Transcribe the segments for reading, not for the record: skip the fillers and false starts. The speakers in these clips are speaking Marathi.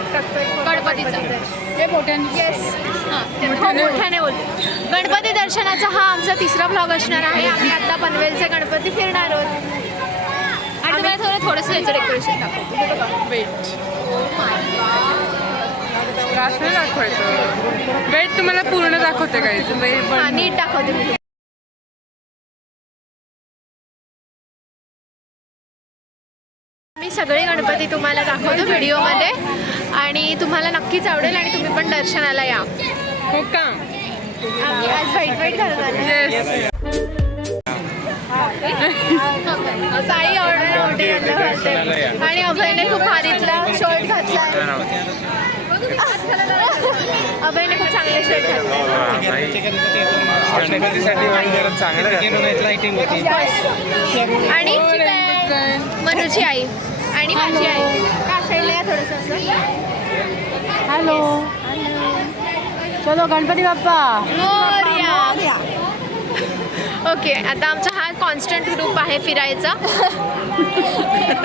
ब्लॉग टाकतोय गणपतीचा. ते मोठ्याने येस मोठ्याने बोल. गणपती दर्शनाचा हा आमचा तिसरा ब्लॉग असणार आहे. आम्ही आता पनवेलचे गणपती फिरणार आहोत आणि तुम्हाला थोडंसं याचं डेकोरेशन दाखवतो. वेट नाही दाखवायचं. वेट तुम्हाला पूर्ण दाखवते काय नीट दाखवते मी. मी सगळे गणपती तुम्हाला दाखवतो व्हिडिओमध्ये आणि तुम्हाला नक्कीच आवडेल आणि तुम्ही पण दर्शनाला या. हो का? आम्ही आज वाईट घालणार आहे. साई ऑर्डर मोठे घालते आणि अभयने खूप भारीतला शर्ट घातलाय. अभयने खूप चांगले शर्ट आणि मनूची आई आणि माझी आई असायला या थोडंसं असं. हॅलो चलो गणपती बाप्पा मोरया. ओके आता आमचा हा कॉन्स्टंट ग्रुप आहे फिरायचा.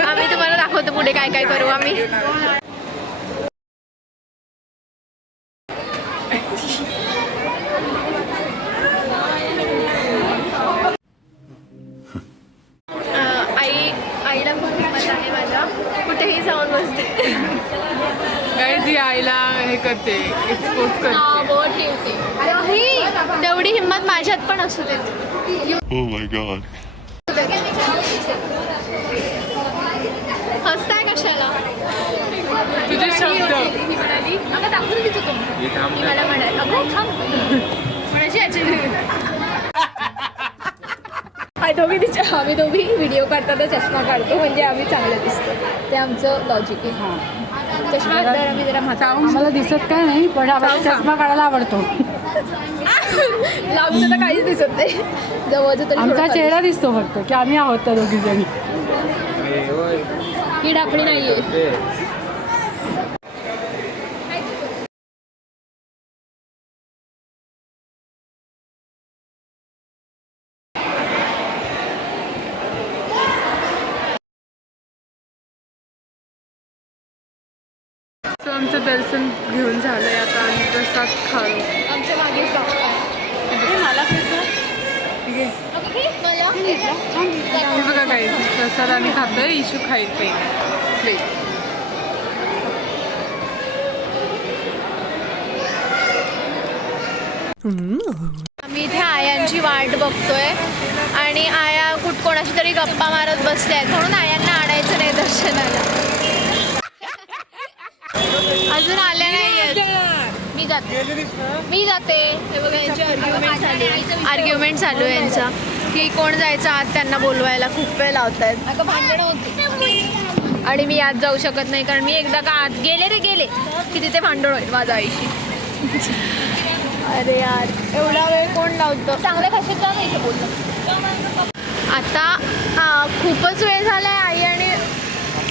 आम्ही तुम्हाला दाखवतो पुढे काय काय करू आम्ही. आईला खूप हिंमत आहे माझ्या. कुठेही जाऊन बसते. जी आईला हे करते एक्सपोज करते. तेवढी हिंमत माझ्यात पण असू दे. Oh my god. हसताय कशाला? तुझे शब्द ही म्हणाली अगं दाखवून देतो तुम्ही. मला म्हणाल अगं थांब म्हणायची याची. आम्ही दोघी व्हिडिओ काढताना चष्मा काढतो म्हणजे आम्ही चांगलं दिसतो. ते आमचं लॉजिक आहे. हां चष्मा काढल्यावर आम्ही जरा आम्हाला दिसत काय नाही पण आम्हाला चष्मा काढायला आवडतो. लांबचं तर काहीच दिसत नाही. जवळचं तरी आमचा चेहरा दिसतो फक्त की आम्ही आहोत त्या दोघी जणी. ही डापडी नाहीये. आमचं दर्शन घेऊन झालंय आता आणि प्रसाद खाऊ. आमच्या मागेच बाप्पा आहे. मला ठीक आहे मला हे बघा काही प्रसाद आम्ही खातोय. इशू खायचे आम्ही इथे आयांची वाट बघतोय आणि आया कोणाशी तरी गप्पा मारत बसल्या आहेत म्हणून आयांना आणायचं नाही दर्शनाला. अजून आल्या नाही आहेत. मी जाते. हे बघा यांची आर्ग्युमेंट चालू आहे यांचा की कोण जायचं आत त्यांना बोलवायला. खूप वेळ लावत आहेत. भांडणं होती आणि मी आत जाऊ शकत नाही कारण मी एकदा का आत गेले की तिथे भांडण होईल माझ्या आईशी. अरे यार एवढा वेळ कोण लावतं. चांगल्या कशाचा नाही इथे बोललं. आता खूपच वेळ झाला आहे. आई आणि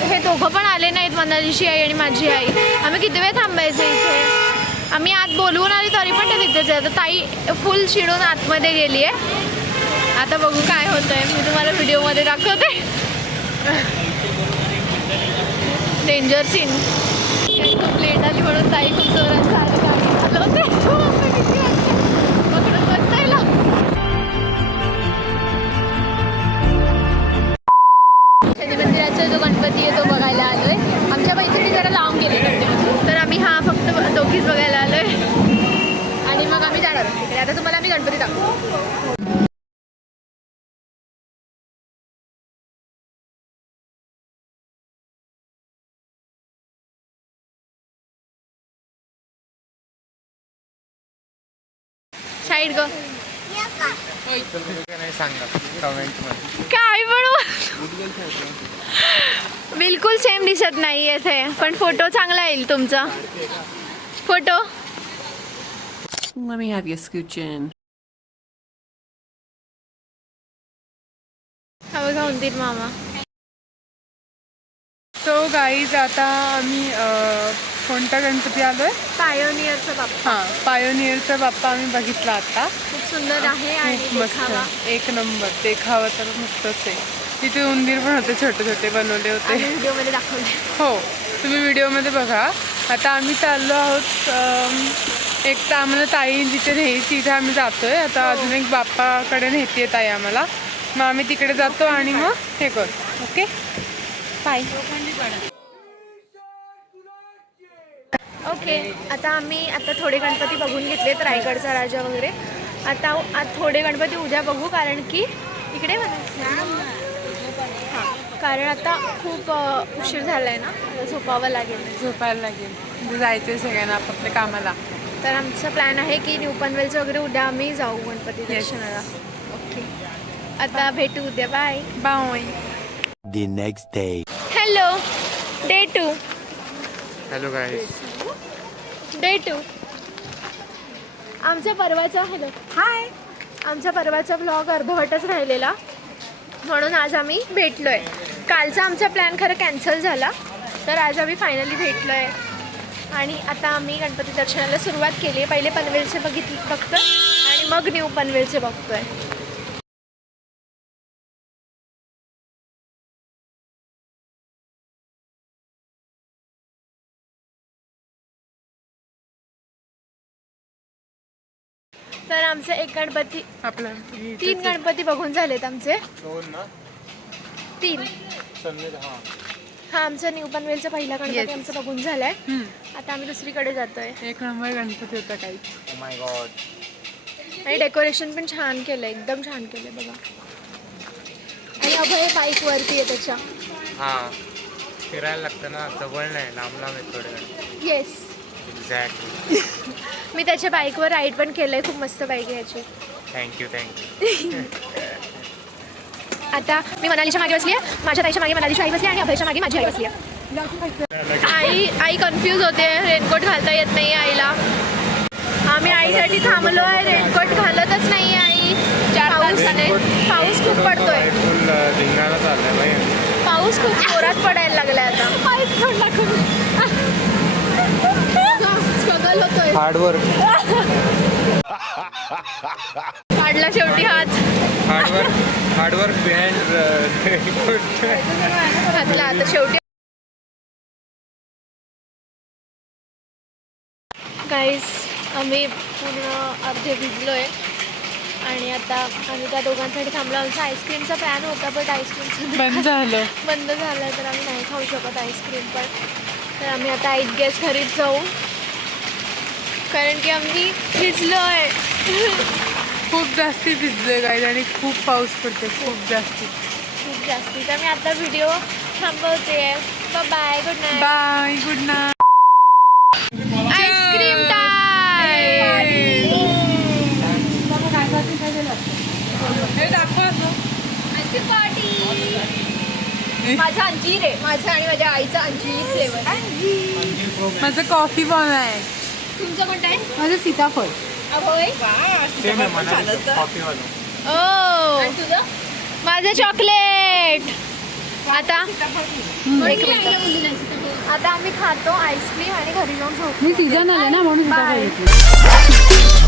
हे दोघं पण आले नाहीत. मनालीची आई आणि माझी आई. आम्ही किती वेळ थांबायचं इथे. आम्ही आत बोलवून आली तरी पण ते तिथेच आहे. तर ताई फुल चिडून आतमध्ये गेली आहे. आता बघू काय होतं आहे. मी तुम्हाला व्हिडिओमध्ये दाखवते. Danger scene. खूप लेट आली म्हणून ताई खूप जोरात चालवते. पकडून बसायला. शनी मंदिराचा जो गणपती आहे तो बघायला आलोय. आमच्या मैत्रिणी जरा लांब गेले तर आम्ही हा फक्त दोघीच बघायला आलोय आणि मग आम्ही जाणार तिकडे. आता तुम्हाला आम्ही गणपती दाखवू. साईड ग काय पण बिलकुल सेम दिसत नाही इथे पण फोटो चांगला येईल तुमचा. Photo Let me have you scooch in. हा बघा उंदीर मामा. सो गाईज आता आम्ही कोणता गणपती आलोय. पायोनियरचा बाप्पा. हां पायोनियरचा बाप्पा आम्ही बघितला आता. खूप सुंदर आहे आणि खूप मस्त एक नंबर. देखावा तर मस्तच आहे. तिथे उंदीर पण होते छोटे छोटे बनवले होते. व्हिडिओमध्ये दाखवले. हो तुम्ही व्हिडिओमध्ये बघा. आता आम्ही चाललो आहोत एक तर आम्हाला ताई जिथे न्यायची तिथे आम्ही जातोय. आता अजून एक बाप्पाकडे नेते ताई आम्हाला. मग आम्ही तिकडे जातो आणि मग हे करतो. Okay bye. ओके आता आम्ही थोडे गणपती बघून घेतलेत, रायगडचा राजा वगैरे. आता थोडे गणपती उद्या बघू, कारण की इकडे हां कारण आता खूप उशीर झाला आहे ना, आता झोपावं झोपायला लागेल म्हणजे जायचं आहे सगळ्यांना आपापल्या कामाला. तर आमचा प्लॅन आहे की न्यू पनवेलचं वगैरे उद्या आम्ही जाऊ गणपती दर्शनाला. ओके आता भेटू उद्या. Bye bye. The next day. Hello day 2. Hello guys. Day 2 आमचा परवाचा आमचा परवाचा व्लॉग अर्धवटच राहिलेला, म्हणून आज आम्ही भेटलो आहे. कालचा आमचा प्लॅन खरं कॅन्सल झाला, तर आज आम्ही फायनली भेटलो आहे. आणि आता आम्ही गणपती दर्शनाला सुरुवात केली आहे. पहिले पनवेलचे बघतोय आणि मग न्यू पनवेलचे बघतोय. तर आमचे एक गणपती आपलं 3 गणपती बघून झालेत आमचे. 3 हा आमचा न्यू पनवेलचा पहिला गणपती आमचा बघून झालाय. आता आम्ही दुसरीकडे जातोय. एक नंबर गणपती होता काही. आणि डेकोरेशन पण छान केलंय, एकदम छान केलंय बघा. आणि अभय बाईक वरती आहे त्याच्या. हां फिरायला लागतं ना, जवळ नाही, लांब लांब आहे थोडे. Yes exactly. मी त्याच्या बाईकवर राईड पण केलंय, खूप मस्त बाईक आहे याची. थँक्यू. आता मी मनालीच्या मागे बसली आहे, माझ्या ताईच्या मागे मनालीची आई बसली आणि अभयच्या मागे माझी आई बसली आहे. आई कन्फ्यूज होते, रेनकोट घालता येत नाही आईला. आम्ही आईसाठी थांबलो आहे, रेनकोट घालतच नाही आई. पाऊस खूप पडतोय, धिंगाणा चाललाय बाई. पाऊस खूप जोरात पडायला लागलाय आता. स्ट्रगल होतोय. हार्डवर्क काढला शेवटी हात. हार्डवर्क बिहाइंड घातला आता शेवटी. गाईस आम्ही पूर्ण अर्धे भिजलोय आणि आता आम्ही त्या दोघांसाठी थांबलो. आमचा आईस्क्रीमचा प्लॅन होता, बट आईस्क्रीमचं बंद झालं. बंद झालं, तर आम्ही नाही खाऊ शकत आईस्क्रीम. पण तर आम्ही आता 8 गेस घरीच जाऊ, कारण की आम्ही भिजलो आहे. खूप जास्ती भिजलोय गाईज आणि खूप पाऊस पडते, खूप जास्ती. तर मी आता व्हिडिओ थांबवते. Bye good night. Bye good night. Ice cream time. हे दाखव. Ice cream party. माझा अंजीर आहे, माझा आणि माझ्या आईचा अंजीर फ्लेवर. माझं कॉफी पण आहे. तुमचं कोणतं आहे? माझं सीताफळ. अभय सेम आहे मला कॉफीवालं. ओ तुझं? माझं चॉकलेट. आता एक मिनिट. आता आम्ही खातो आईस्क्रीम आणि घरी जाऊन झोपतो. मी सीझन आले ना म्हणून सीताफळ घेतली.